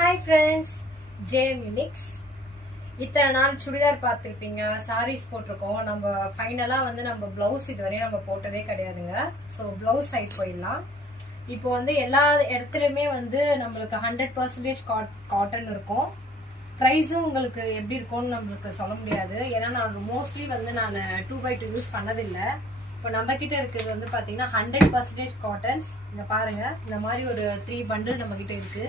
Hi friends, J Minix. இத்தனை நாள் சுடிதார் பார்த்துருப்பீங்க, சாரீஸ் போட்டிருக்கோம். நம்ம ஃபைனலாக நம்ம ப்ளவுஸ் இதுவரையும் நம்ம போட்டதே கிடையாதுங்க. ஸோ ப்ளவுஸ் சைட் போயிடலாம். இப்போ எல்லா இடத்துலையுமே நம்மளுக்கு 100% காட்டன் இருக்கும். ப்ரைஸும் உங்களுக்கு எப்படி இருக்கும்னு நம்மளுக்கு சொல்ல முடியாது. ஏன்னா நான் மோஸ்ட்லி நான் 2x2 யூஸ் பண்ணதில்லை. இப்போ நம்ம கிட்ட இருக்கிறது பார்த்தீங்கன்னா 100% காட்டன்ஸ். இங்கே பாருங்க, இந்த மாதிரி ஒரு 3 பண்டில் நம்ம கிட்ட இருக்கு.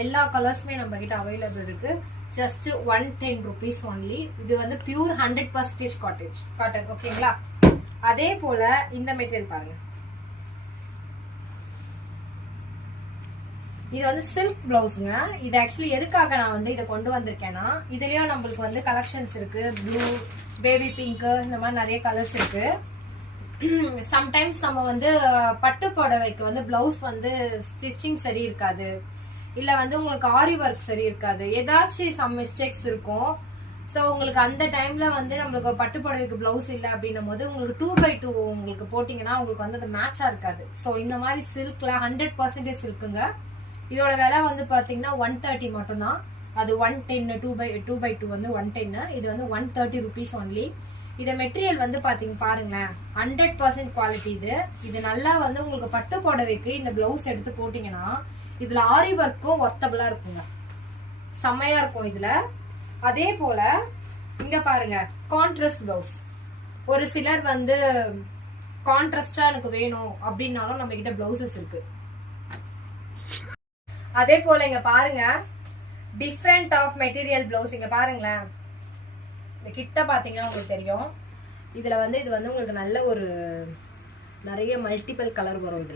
எல்லா கலர்ஸுமே நம்ம கிட்ட அவைலபிள் இருக்கு. Just 110 rupees only. இது பியூர் 100% காட்டன். ஓகேங்களா? அதே போல இந்த மெட்டீரியல் பாருங்க, இது சில்க் பிளவுஸ்ங்க. இது ஆக்சுவலி எதுக்காக நான் இதை கொண்டு வந்திருக்கேன்னா, இதுலயும் நம்மளுக்கு கலெக்ஷன்ஸ் இருக்கு. ப்ளூ, பேபி பிங்க், இந்த மாதிரி நிறைய கலர்ஸ் இருக்கு. சம்டைம்ஸ் நம்ம பட்டு புடவைக்கு பிளவுஸ் ஸ்டிச்சிங் சரி இருக்காது, இல்ல உங்களுக்கு ஆரி ஒர்க் சரி இருக்காது, ஏதாச்சும் சம் மிஸ்டேக்ஸ் இருக்கும். ஸோ உங்களுக்கு அந்த டைம்ல நம்மளுக்கு பட்டு புடவைக்கு பிளவுஸ் இல்லை அப்படின்னும் போது உங்களுக்கு 2x2 உங்களுக்கு போட்டீங்கன்னா உங்களுக்கு அது மேட்சா இருக்காது. ஸோ இந்த மாதிரி சில்க்ல 100% சில்க்குங்க. இதோட விலை பாத்தீங்கன்னா 130 மட்டும்தான். அது 110, 2x2 110. இது 130 rupees ஒன்லி. இத மெட்டீரியல் பாருங்களேன், 100% குவாலிட்டி. இது நல்லா உங்களுக்கு பட்டு புடவைக்கு இந்த பிளவுஸ் எடுத்து போட்டீங்கன்னா இதுல ஆரி ஒர்க்கும் ஒர்த்தபிளா இருக்குங்க, செம்மையா இருக்கும் இதுல. அதே போல இங்க பாருங்க, கான்ட்ராஸ்ட் பிளவுஸ். ஒரு சிலர் கான்ட்ராஸ்டா எனக்கு வேணும் அப்படின்னாலும் நம்ம கிட்ட பிளவுசஸ் இருக்கு. அதே போல இங்க பாருங்க, டிஃப்ரெண்ட் ஆஃப் மெட்டீரியல் பிளவுஸ். இங்க பாருங்களேன், இந்த கிட்ட பாத்தீங்கன்னா உங்களுக்கு தெரியும். இதுல இது உங்களுக்கு நல்ல ஒரு நிறைய மல்டிபிள் கலர் வரும்.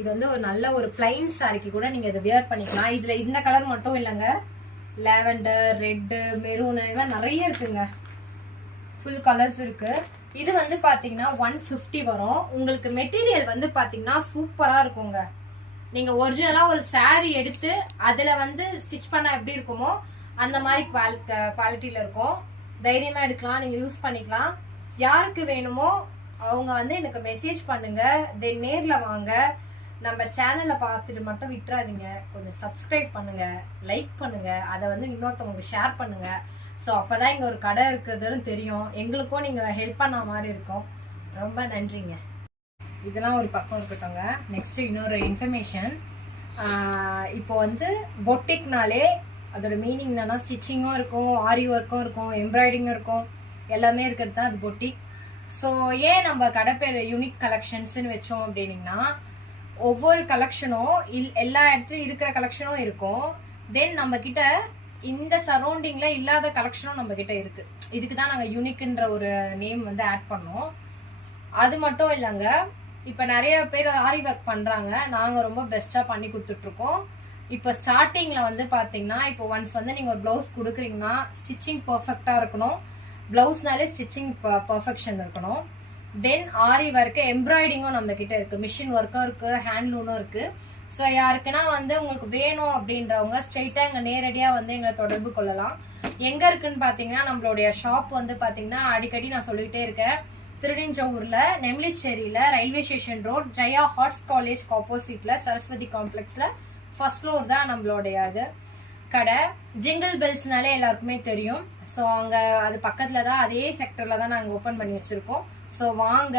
இது ஒரு நல்ல ஒரு பிளைன் சாரிக்கு கூட நீங்க இதை வியர் பண்ணிக்கலாம். இதுல இந்த கலர் மட்டும் இல்லைங்க, லாவெண்டர், ரெட், மெரூன், இதெல்லாம் நிறைய இருக்குங்க. ஃபுல் கலர்ஸ் இருக்கு. இது பாத்தீங்கன்னா 150 வரும். உங்களுக்கு மெட்டீரியல் பாத்தீங்கன்னா சூப்பரா இருக்குங்க. நீங்க ஒரிஜினலா ஒரு சாரி எடுத்து அதுல ஸ்டிச் பண்ணா எப்படி இருக்குமோ அந்த மாதிரி குவாலிட்டியில இருக்கும். தைரியமா எடுக்கலாம், நீங்க யூஸ் பண்ணிக்கலாம். யாருக்கு வேணுமோ அவங்க எனக்கு மெசேஜ் பண்ணுங்க. தென் நேர்ல வாங்க. நம்ம சேனலை பார்த்துட்டு மட்டும் விட்டுறாதீங்க. கொஞ்சம் சப்ஸ்கிரைப் பண்ணுங்க, லைக் பண்ணுங்க, அதை இன்னொருத்தவங்களுக்கு ஷேர் பண்ணுங்க. ஸோ அப்பதான் இங்க ஒரு கடை இருக்குதுன்னு தெரியும், எங்களுக்கும் நீங்க ஹெல்ப் பண்ண மாதிரி இருக்கும். ரொம்ப நன்றிங்க. இதெல்லாம் ஒரு பக்கம் இருக்கட்டும்ங்க. நெக்ஸ்ட் இன்னொரு இன்ஃபர்மேஷன். இப்போ பொட்டிக்னாலே அதோட மீனிங் என்னன்னா, ஸ்டிச்சிங்கும் இருக்கும், ஆரி ஒர்க்கும் இருக்கும், எம்ப்ராய்டிங்கும் இருக்கும், எல்லாமே இருக்கிறது தான் அது பொட்டிக். ஸோ ஏன் நம்ம கடை பேர் யூனிக் கலெக்ஷன்ஸ்ன்னு வச்சோம் அப்படின்னீங்கன்னா, ஒவ்வொரு கலெக்ஷனும் எல்லா இடத்துலயும் இருக்கிற கலெக்ஷனும் இருக்கும். தென் நம்ம கிட்ட இந்த சரௌண்டிங்ல இல்லாத கலெக்ஷனும் நம்ம கிட்ட இருக்கு. இதுக்குதான் நாங்க யூனிக்ன்ற ஒரு நேம் ஆட் பண்ணோம். அது மட்டும் இல்லைங்க, இப்ப நிறைய பேர் ஆரி ஒர்க் பண்றாங்க. நாங்க ரொம்ப பெஸ்டா பண்ணி கொடுத்துட்டு இருக்கோம். இப்ப ஸ்டார்டிங்ல பாத்தீங்கன்னா, இப்போ ஒன்ஸ் நீங்க ஒரு பிளவுஸ் கொடுக்குறீங்கன்னா ஸ்டிச்சிங் பர்ஃபெக்டா இருக்கணும். பிளவுஸ்னாலே ஸ்டிச்சிங் பர்ஃபெக்ஷன் இருக்கணும். தென் ஆரி ஒர்க், எம்ப்ராய்டிங்கும் நம்ம கிட்ட இருக்கு, மிஷின் ஒர்க்கும் இருக்கு, ஹேண்ட்லூனும் இருக்கு. ஸோ யாருக்குன்னா உங்களுக்கு வேணும் அப்படின்றவங்க ஸ்ட்ரெயிட்டா எங்க நேரடியா எங்களை தொடர்பு கொள்ளலாம். எங்க இருக்குன்னு பாத்தீங்கன்னா, நம்மளுடைய ஷாப் பாத்தீங்கன்னா அடிக்கடி நான் சொல்லிட்டே இருக்கேன், திருடிஞ்சூர்ல, நெம்லிச்சேரியில, railway station road, Jaya arts college ஆப்போசிட்ல, சரஸ்வதி காம்ப்ளெக்ஸ்ல ஃபர்ஸ்ட் ஃப்ளோர் தான் நம்மளுடைய கடை. ஜிங்கிள் பெல்ஸ்னாலே எல்லாருக்குமே தெரியும். ஸோ அங்க அது பக்கத்துல தான், அதே செக்டர்ல தான் நாங்க ஓபன் பண்ணி வச்சிருக்கோம். ஸோ வாங்க,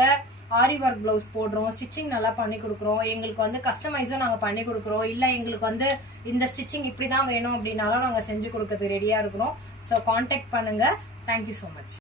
ஆரி ஒர்க் பிளவுஸ் போடுறோம், ஸ்டிச்சிங் நல்லா பண்ணி கொடுக்குறோம். எங்களுக்கு கஸ்டமைஸும் நாங்க பண்ணி கொடுக்குறோம். இல்ல எங்களுக்கு இந்த ஸ்டிச்சிங் இப்படிதான் வேணும் அப்படின்னாலும் நாங்க செஞ்சு கொடுக்கறது ரெடியா இருக்கிறோம். ஸோ கான்டாக்ட் பண்ணுங்க. Thank you so much.